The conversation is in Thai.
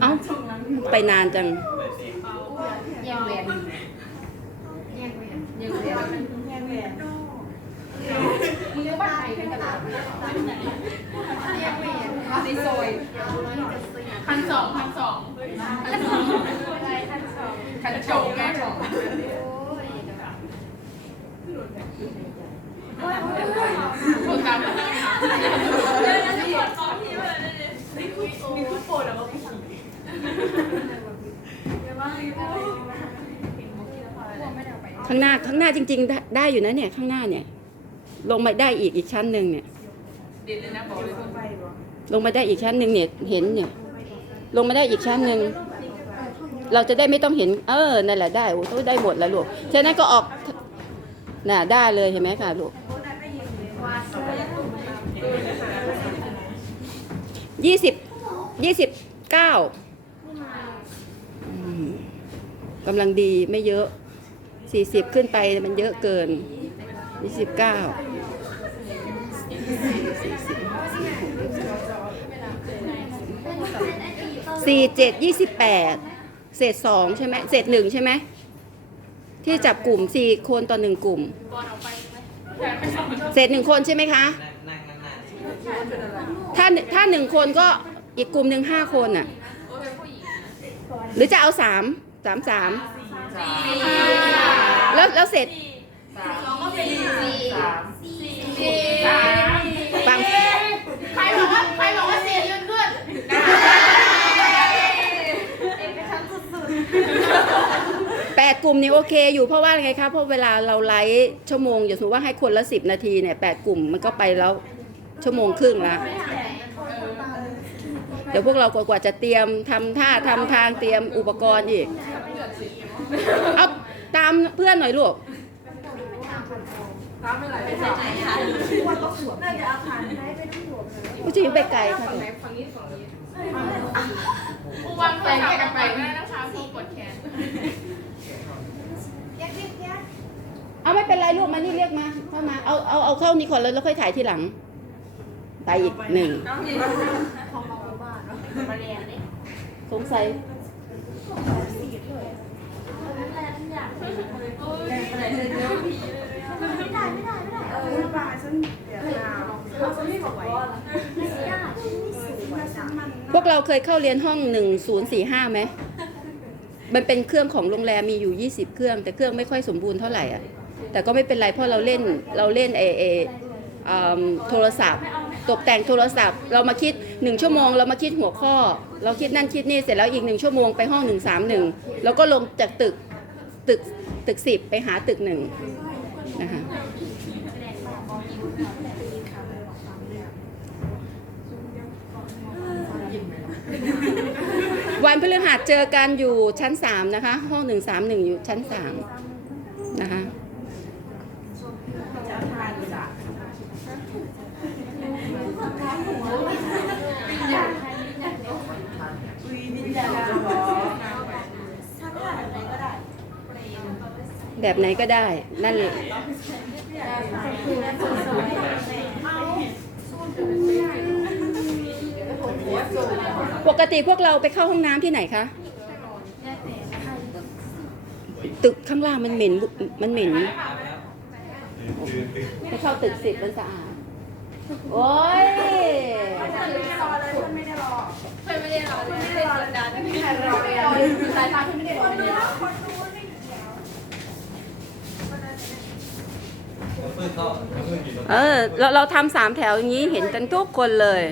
เอ้าไปนานจัง แยกเวียนแยกเวียนแยกเวียนแยกเวียนมึงยังบ้าไหนกันตลาดแยกเวียนในซอยพันสองพันสองพันสองพันโจงแม่ของคนตามมา ข้างหน้าข้างหน้าจริง ๆ ได้อยู่นะเนี่ยข้างหน้าเนี่ย ลงมาได้อีกอีกชั้นหนึ่งเนี่ยเด็ดเลยนะบอกเลยลงมาได้อีกชั้นหนึ่งเนี่ยเห็นเนี่ย ลงมาได้อีกชั้นหนึ่งเราจะได้ไม่ต้องเห็น เออนั่นแหละได้โอ้ต้องได้หมดแล้วลูกฉะนั้นก็ออกน่ะได้เลยเห็นไหมคะลูกยี่สิบยี่สิบเก้ากำลังดีไม่เยอะ สี่สิบขึ้นไปมันเยอะเกินยี่สิบเก้าสี่เจ็ดยี่สิบแปดเศษสองใช่ไหมเศษหนึ่งใช่ไหมที่จับกลุ่มสี่คนต่อหนึ่งกลุ่ม เศษหนึ่งคนใช่ไหมคะ ถ้าถ้าหนึ่งคนก็อีกกลุ่มหนึ่งห้าคนอะ หรือจะเอาสามสามสาม แล้วแล้วเสร็จฟังใครบอกว่าใครบอกว่าเสียเงินขึ้นแปดกลุ่มนี่โอเคอยู่เพราะว่าไงคะเพราะเวลาเราไลฟ์ชั่วโมงอย่างสมมติว่าให้คนละสิบนาทีเนี่ยแปดกลุ่มมันก็ไปแล้วชั่วโมงครึ่งละเดี๋ยวพวกเรากว่าจะเตรียมทำท่าทำทางเตรียมอุปกรณ์อีก เอา ตามเพื่อนหน่อยลูกผู้ชิงไปไกลค่ะกูวางแผนกันไปไม่ได้นะคะกูกดแขนเอาไม่เป็นไรลูกมานี่เรียกมาเข้ามาเอาเอาเอาเข้านี่ก่อนแล้วแล้วค่อยถ่ายทีหลังไปอีกหนึ่งสงสัย พวกเราเคยเข้าเรียนห้องหนึ่งศูนย์สี่ห้าไหม มันเป็นเครื่องของโรงแรมมีอยู่20เครื่อง แต่เครื่องไม่ค่อยสมบูรณ์เท่าไหร่อะ แต่ก็ไม่เป็นไรเพราะเราเล่นเราเล่นเอเออโทรศัพท์ ตกแต่งโทรศัพท์ เรามาคิด1ชั่วโมง เรามาคิดหัวข้อ เราคิดนั่นคิดนี่เสร็จแล้วอีกหนึ่งชั่วโมงไปห้อง131แล้วก็ลงจากตึก ตึกตึกสิบไปหาตึกหนึ่งนะคะวันพฤหัสเจอกันอยู่ชั้นสามนะคะ ห้องหนึ่งสามหนึ่งอยู่ชั้นสามนะคะ แบบไหนก็ได้ นั่นแหละปกติพวกเราไปเข้าห้องน้ำที่ไหนคะตึกข้างล่างมันเหม็นมันเหม็นไปเข้าตึกสิบมันสะอาดโอ้ยไม่ได้รอเลยไม่ได้รอไม่ได้รอเลยสายตาที่ไม่ได้รอเลยเพื่อนก็เพื่อนอยู่ตรง เออเราเราทำสามแถวอย่างนี้เห็นกันทุกคนเลย